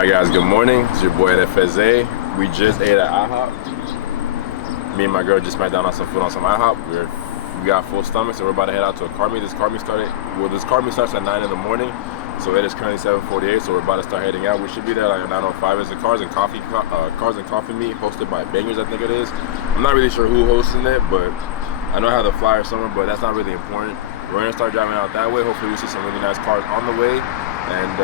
Alright guys, good morning. It's your boy NFSA. We just ate at IHOP. Me and my girl just smacked down on some food on some IHOP. We got full stomachs and we're about to head out to a car meet. This car meet starts at 9 in the morning. So it is currently 7:48, so we're about to start heading out. We should be there like at 9:05. It's a Cars and Coffee meet hosted by Bangers, I think it is. I'm not really sure who hosting it, but I know I have the flyer somewhere, but that's not really important. We're gonna start driving out that way. Hopefully we see some really nice cars on the way. And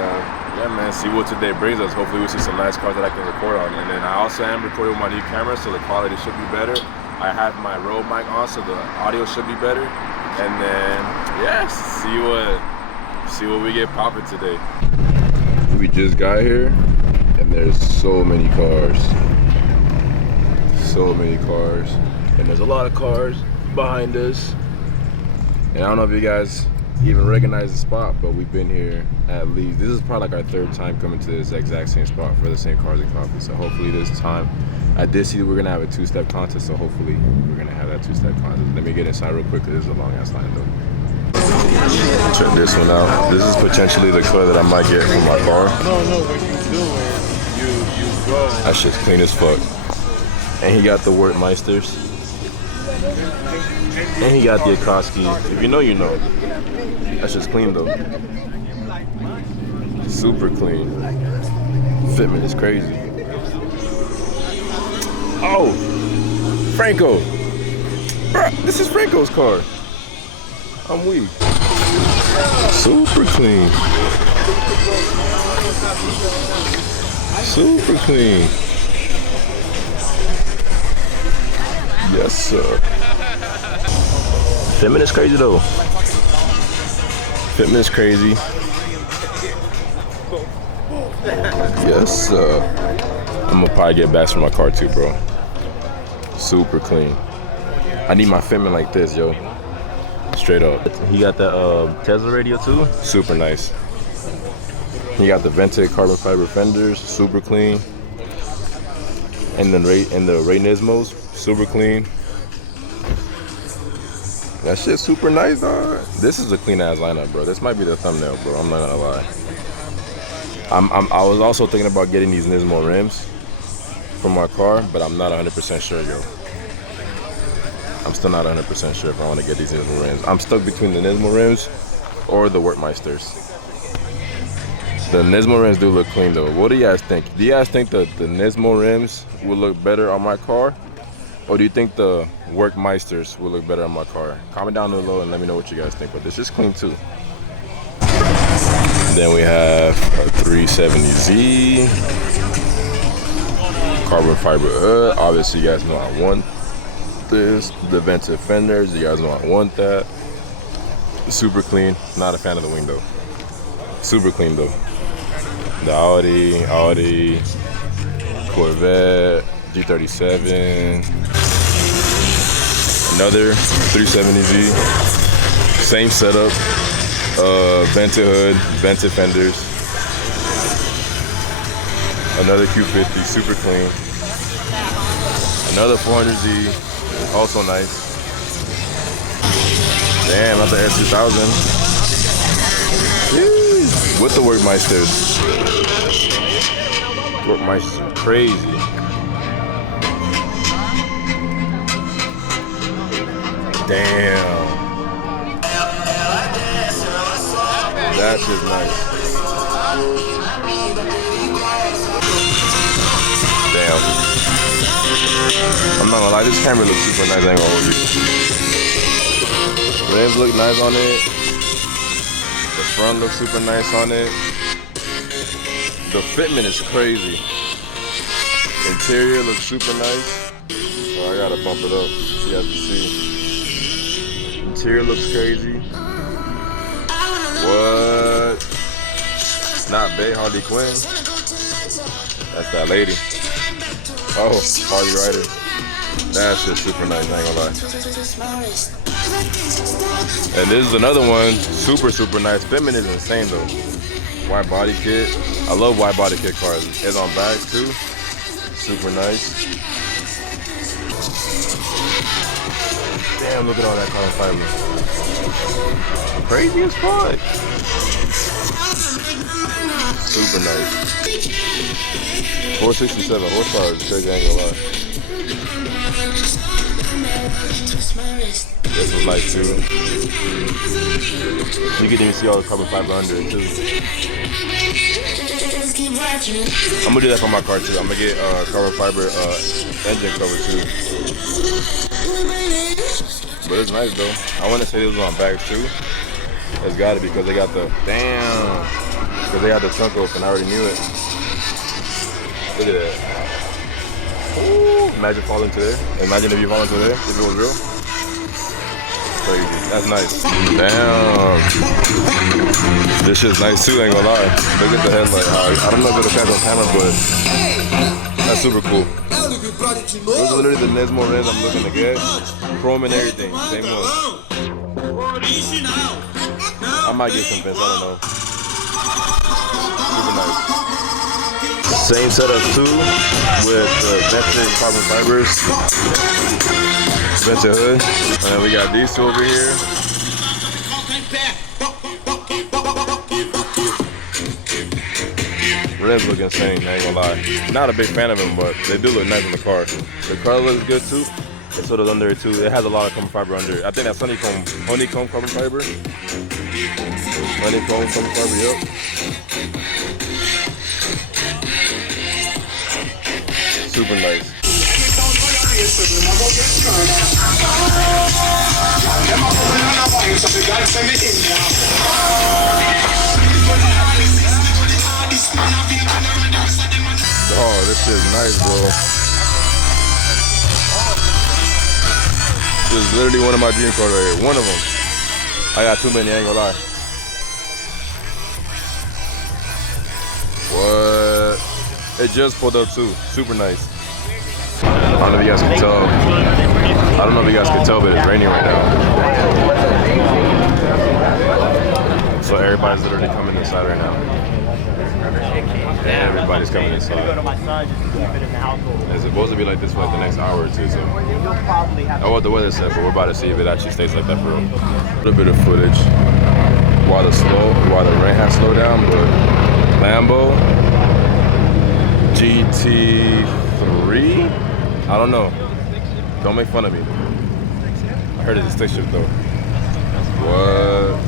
yeah, man, see what today brings us. Hopefully we see some nice cars that I can record on. And then I also am recording with my new camera, so the quality should be better. I have my Rode mic on, so the audio should be better. And then, yeah, see what we get popping today. We just got here, and there's so many cars. So many cars. And there's a lot of cars behind us. And I don't know if you guys even recognize the spot, but we've been here at least. This is probably like our third time coming to this exact same spot for the same Cars and Coffee. So hopefully this time, I did see that we're gonna have a two-step contest, so hopefully we're gonna have that two-step contest. Let me get inside real quick, because this is a long ass line though. Check this one out. This is potentially the color that I might get for my car. No, what you do is you go. That shit's clean as fuck. And he got the Wertmeisters. And he got the Akoski. If you know, you know. That's just clean though. Super clean. Fitment is crazy. Oh, Franco. Bruh, this is Franco's car. I'm weak. Super clean. Super clean. Yes, sir. Fitment is crazy though. Fitment is crazy. Yes, sir. I'm gonna probably get bags for my car too, bro. Super clean. I need my fitment like this, yo. Straight up. He got the Tesla radio too. Super nice. He got the vented carbon fiber fenders. Super clean. And then the Ray Nismos. Super clean. That shit's super nice, dog. This is a clean ass lineup, bro. This might be the thumbnail, bro. I'm not gonna lie. I was also thinking about getting these Nismo rims for my car, but I'm not 100% sure, yo. I'm still not 100% sure if I want to get these Nismo rims. I'm stuck between the Nismo rims or the Wertmeisters. The Nismo rims do look clean though. What do you guys think? Do you guys think that the Nismo rims will look better on my car? Or do you think the Wertmeisters will look better on my car? Comment down below and let me know what you guys think. But this is clean too. Then we have a 370Z. Carbon fiber hood. Obviously you guys know I want this. The vented fenders. You guys know I want that. Super clean. Not a fan of the wing though. Super clean though. The Audi, Corvette, G37. Another 370Z, same setup, vented hood, vented fenders. Another Q50, super clean. Another 400Z, also nice. Damn, not the S2000. With the Wertmeisters. Wertmeisters are crazy. Damn. That shit's nice. Damn. I'm not gonna lie, this camera looks super nice, I ain't gonna hold you. Rims look nice on it. The front looks super nice on it. The fitment is crazy. Interior looks super nice. So I gotta bump it up so you guys can see. Interior looks crazy. What? Not Bay, Harley Quinn. That's that lady. Oh, Harley Rider. That shit's super nice, I ain't gonna lie. And this is another one, super nice. Fitment is insane though. Widebody kit. I love widebody kit cars. It's on bags too. Super nice. Damn, look at all that carbon fiber. Crazy as fuck. Super nice. 467 horsepower is crazy, I ain't gonna lie. This was nice too. You can even see all the carbon fiber under it too. I'm gonna do that for my car too. I'm gonna get carbon fiber engine cover too. But it's nice though. I want to say this was on bags too. It's got to be because they got the because they got the trunk open. I already knew it. Look at that. Ooh, imagine falling to there. Imagine if you fall into there. If it was real. Crazy. That's nice. Damn. This shit's nice too. Ain't gonna lie. Look at the headlight. I don't know if it'll catch on camera, but that's super cool. Those are literally the Nismo rims I'm looking to get. Chrome and everything. Same one. I might get some pins. I don't know. Super nice. Same setup too with vented carbon fibers. Vented hood. And then we got these two over here. Rims look insane, I ain't gonna lie. Not a big fan of them, but they do look nice in the car. The car looks good too. It's sort of under it too. It has a lot of carbon fiber under it. I think that's honeycomb carbon fiber. Honeycomb carbon fiber, yep. Super nice. Oh, this shit is nice, bro. This is literally one of my dream cars right here. One of them. I got too many, I ain't gonna lie. What? It just pulled up too. Super nice. I don't know if you guys can tell. I don't know if you guys can tell, but it's raining right now. So everybody's literally coming inside right now. Everybody's coming inside. It's supposed to be like this for like the next hour or two, so. I know what the weather said, but we're about to see if it actually stays like that for real. A little bit of footage while the rain has slowed down, but Lambo GT3? I don't know. Don't make fun of me. I heard it's a stick shift though. What?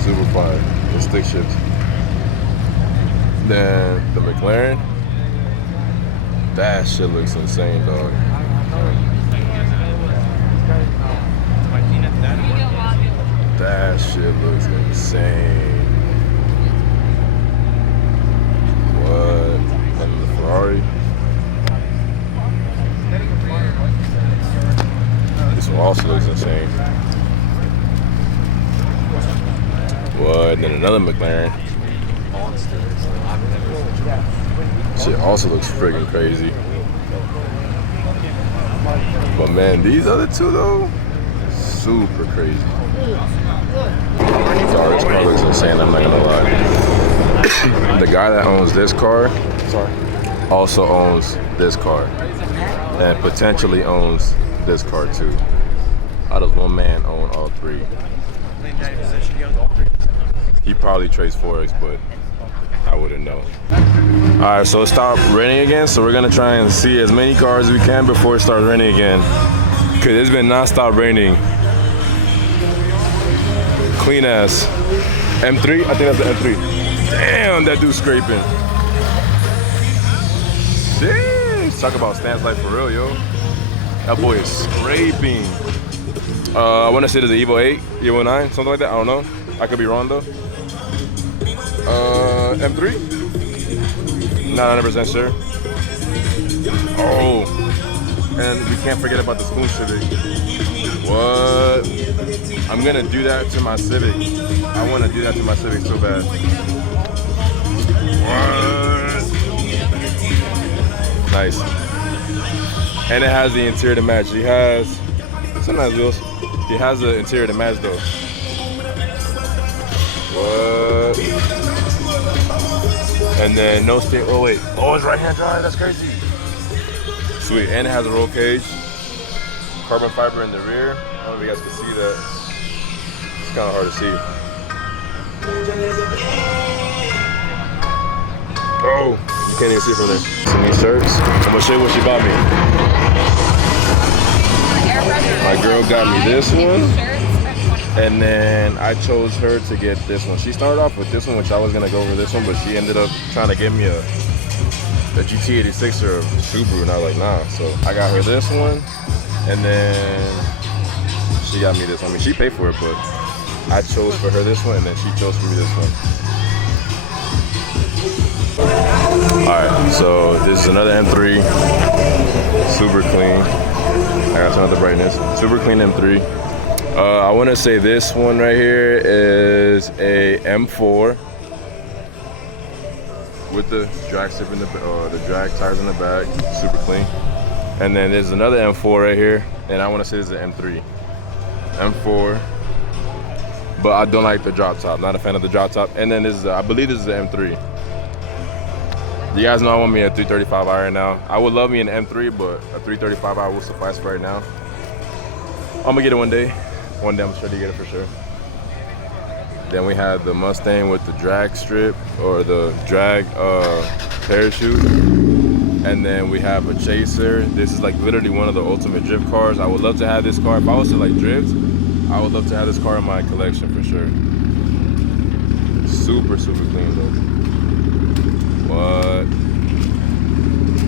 Super fire. The stick shift. Then the McLaren. That shit looks insane, dog. That shit looks insane. What? And the Ferrari. This one also looks insane. What? Then another McLaren. Shit also looks friggin' crazy. But man, these other two though, super crazy. Sorry, this car looks insane, I'm not gonna lie. The guy that owns this car also owns this car. And potentially owns this car too. How does one man own all three? He probably trades Forex, but I wouldn't know. Alright, so it stopped raining again, so we're gonna try and see as many cars as we can before it starts raining again. Cause it's been non-stop raining. Clean ass. M3? I think that's the M3. Damn, that dude's scraping. Damn, talk about stance life for real, yo. That boy is scraping. I wanna say there's the Evo 8, Evo 9, something like that, I don't know. I could be wrong though. M3? Not 100% sure. Oh, and we can't forget about the Spoon Civic. What? I'm gonna do that to my Civic. I wanna do that to my Civic so bad. What? Nice. And it has the interior to match. He has some nice wheels. He has the interior to match though. What? And then no steering. Oh wait. Oh, it's right-hand drive. That's crazy. Sweet. And it has a roll cage. Carbon fiber in the rear. I don't know if you guys can see that. It's kind of hard to see. Oh, you can't even see from there. Some new shirts. I'm gonna show you what she bought me. My girl got me this one. And then I chose her to get this one. She started off with this one, which I was gonna go over this one, but she ended up trying to give me a GT86 or a Subaru, and I was like, nah. So I got her this one, and then she got me this one. I mean, she paid for it, but I chose for her this one, and then she chose for me this one. All right, so this is another M3, super clean. I gotta turn on the brightness. Super clean M3. I want to say this one right here is a M4 with the drag strip in the drag tires in the back, super clean. And then there's another M4 right here, and I want to say this is an M3, M4. But I don't like the drop top. Not a fan of the drop top. And then this is, I believe this is an M3. You guys know I want me a 335i right now. I would love me an M3, but a 335i will suffice for right now. I'm gonna get it one day. One day I'm sure to get it for sure. Then we have the Mustang with the drag strip or the drag parachute. And then we have a Chaser. This is like literally one of the ultimate drift cars. I would love to have this car. If I was to like drift, I would love to have this car in my collection for sure. Super, super clean though. What?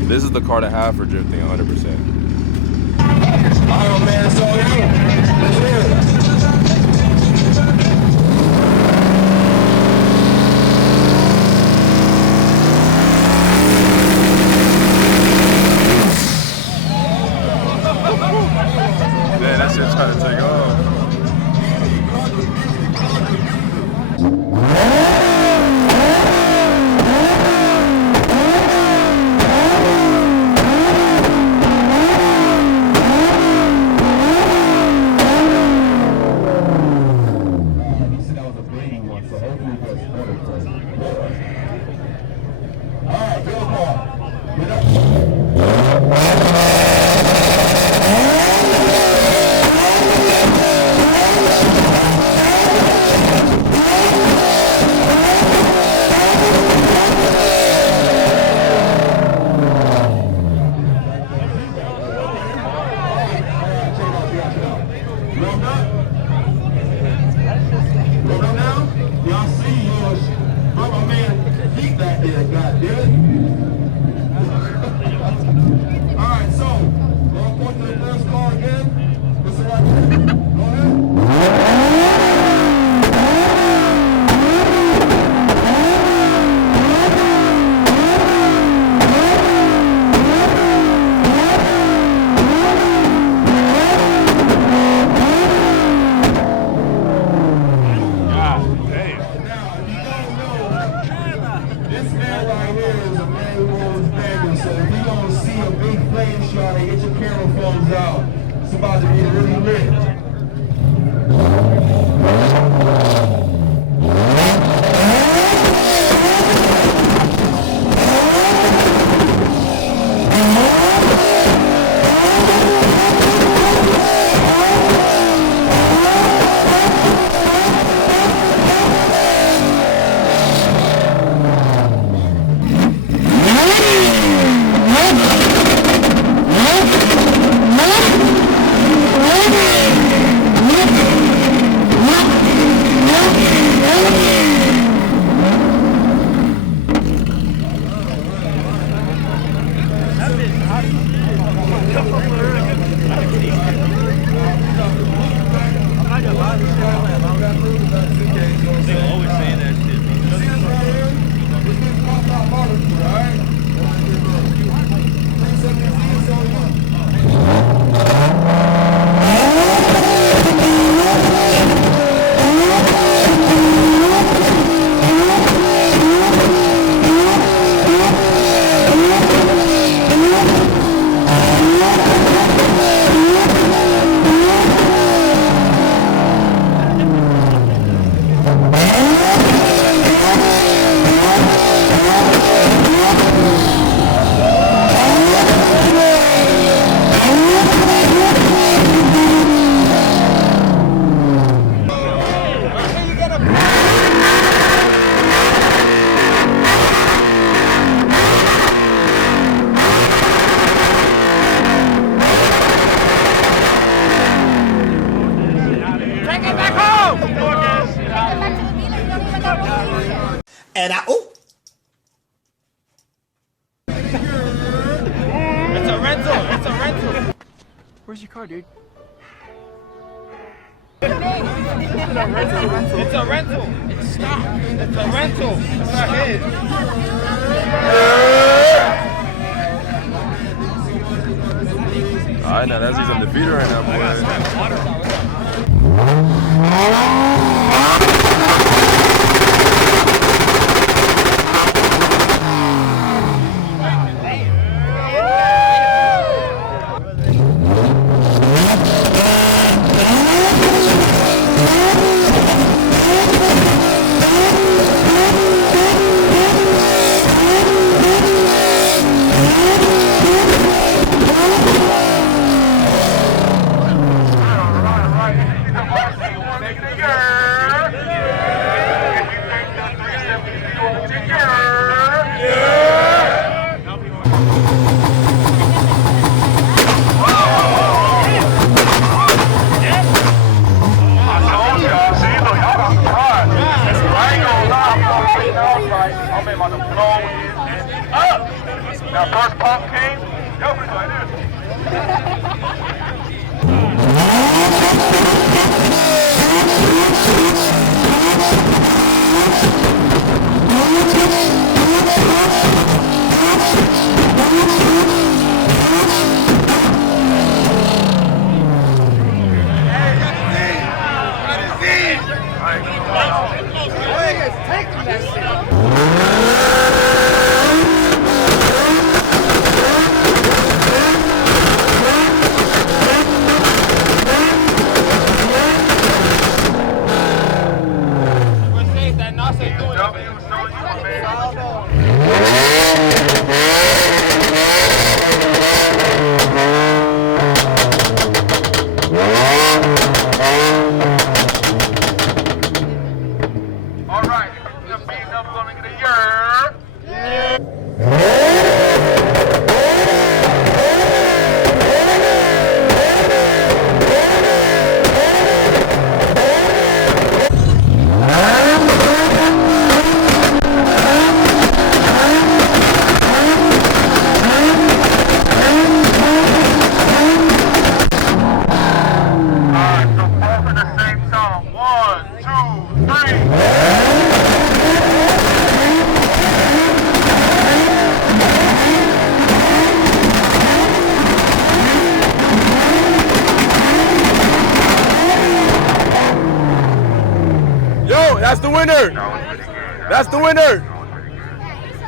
This is the car to have for drifting 100%. Oh man, so man, that shit's trying to take off. Where's your car, dude? It's a rental. Stop. It's a rental. It's not his. Alright, now that's he's undefeated right now, boy. Now first pump came, yo, it's like That's the winner! That's the winner!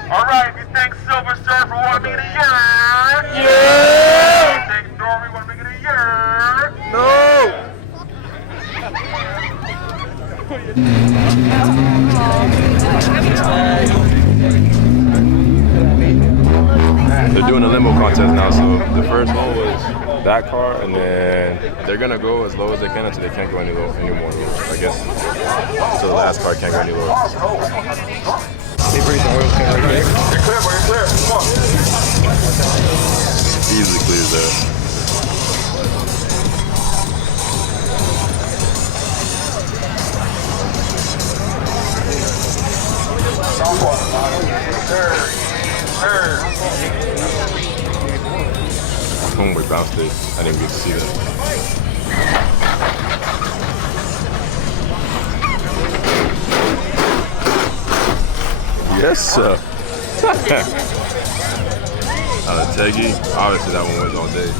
Alright, you thank Silver Sir for wanting to make it a year? Yeah! You thank Norby want to make it a year? No! They're doing a limbo contest now, so the first one was that car, and then they're gonna go as low as they can until they can't go any lower anymore. I guess until the last car can't go any lower. They bring the oil can right here. You're clear, boy, you're clear. Come on. Easily clears there. Homeboy bounced it. I didn't get to see that. Yes, sir. Teggy. Obviously, that one wins all day.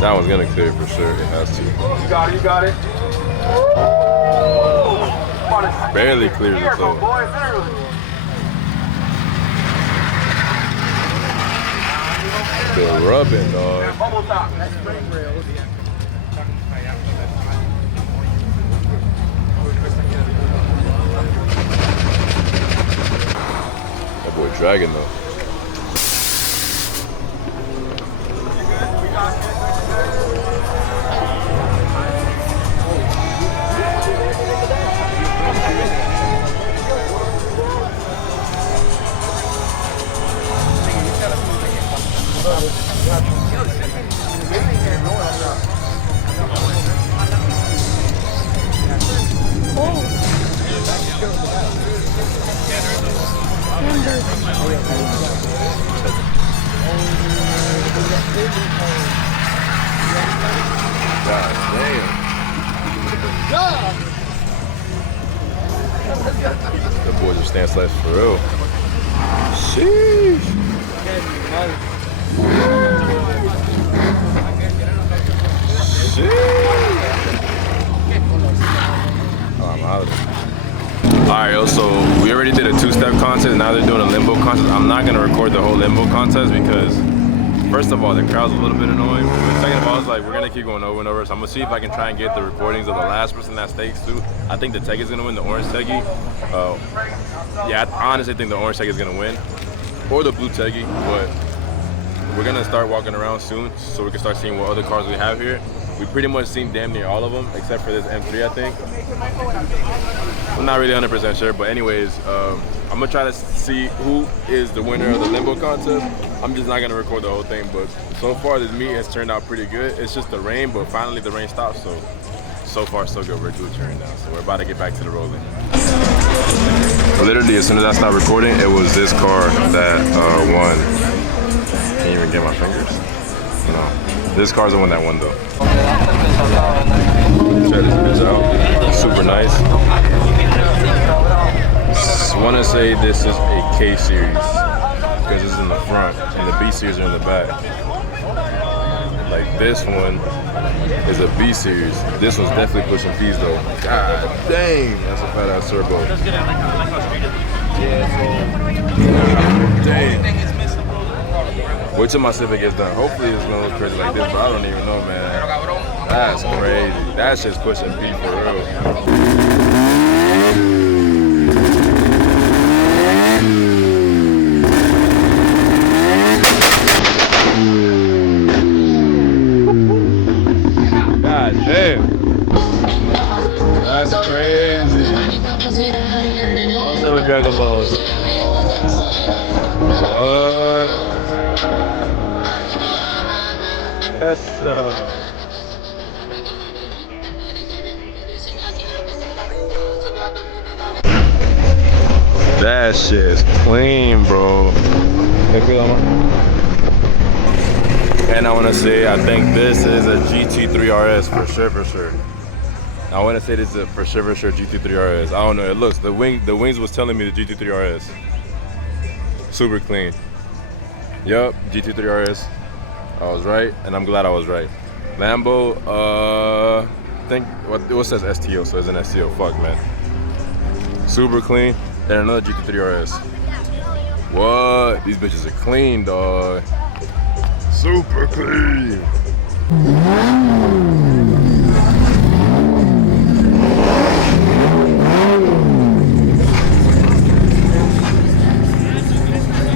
That one's gonna clear for sure. It has to. You got it, you got it. Barely clears it though. Still rubbing, dog. Bubble top. That boy dragging though. UnitedWeStance left for real. Sheesh. Alright, yo, so we already did a two-step contest. Now they're doing a limbo contest. I'm not gonna record the whole limbo contest because first of all, the crowd's a little bit annoying. But second of all, it's like we're gonna keep going over and over. So I'm gonna see if I can try and get the recordings of the last person that stakes too. I think the Tech is gonna win, the orange Teggy. Yeah, I honestly think the orange Teggy is gonna win, or the blue Teggy. But we're gonna start walking around soon, so we can start seeing what other cars we have here. We pretty much seen damn near all of them, except for this M3, I think. I'm not really 100% sure, but anyways, I'm gonna try to see who is the winner of the limbo contest. I'm just not gonna record the whole thing, but so far this meet has turned out pretty good. It's just the rain, but finally the rain stopped, so far so good. We're Gucci right now, so we're about to get back to the rolling. Literally, as soon as I stopped recording, it was this car that won. Can't even get my fingers. No, this car's the one that won though. Check this bitch out. Super nice. I want to say this is a K series because it's in the front and the B series are in the back. Like this one is a B series. This one's definitely pushing P's though. God dang, that's a fat ass turbo. Dang. Wait till my Civic gets done. Hopefully it's gonna look crazy like this, but I don't even know, man. That's crazy. That's just pushing P for real. God damn. That's crazy. Also with Dragon Balls. That's that shit's clean, bro. And I want to say, I think this is a GT3RS for sure. I want to say this is a for sure GT3RS. I don't know. It looks the wings was telling me the GT3RS. Super clean. Yup, GT3RS. I was right, and I'm glad I was right. Lambo, I think what says STO, so it's an STO. Fuck, man. Super clean. And another GT3RS. What? These bitches are clean, dog. Super clean.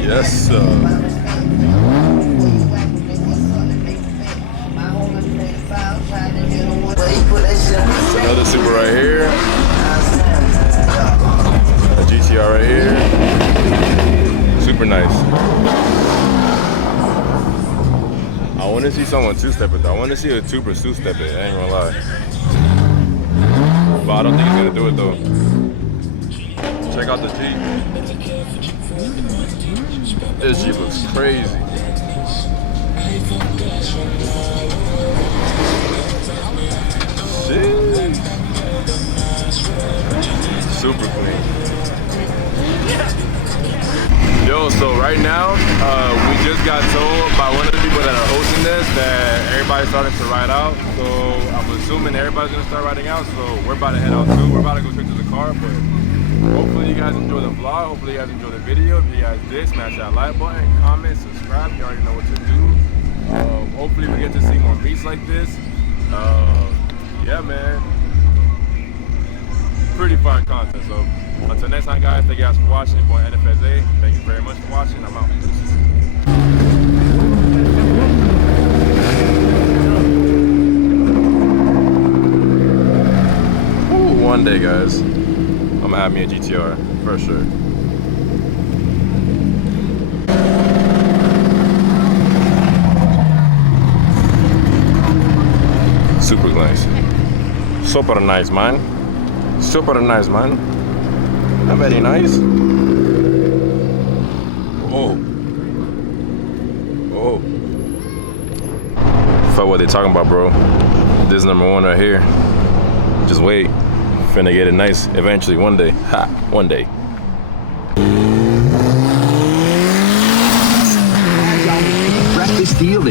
Yes, sir. Another Super right here. A GTR right here. Super nice. I want to see someone two-step it though. I want to see a Supras two-step it. I ain't gonna lie. But I don't think he's gonna do it though. Check out the Jeep. This Jeep looks crazy. Shit. Super clean. Yo, so right now, we just got told by one of the people that are hosting this that everybody's starting to ride out. So I'm assuming everybody's gonna start riding out. So we're about to head out too. We're about to go straight to the car, but hopefully you guys enjoy the vlog. Hopefully you guys enjoy the video. If you guys did, smash that like button, comment, subscribe. You already know what to do. Hopefully we get to see more meets like this. Yeah, man. Pretty fun content. So until next time, guys, thank you guys for watching. Your boy NFSA. Thank you very much for watching. I'm out. Ooh, one day, guys, I'm gonna have me a GTR for sure. Super nice. Super nice, man. Super nice, man. Not very nice. Oh. Oh. Fuck what they talking about, bro. This is #1 right here. Just wait. Finna get it nice eventually, one day. Ha, one day. steal this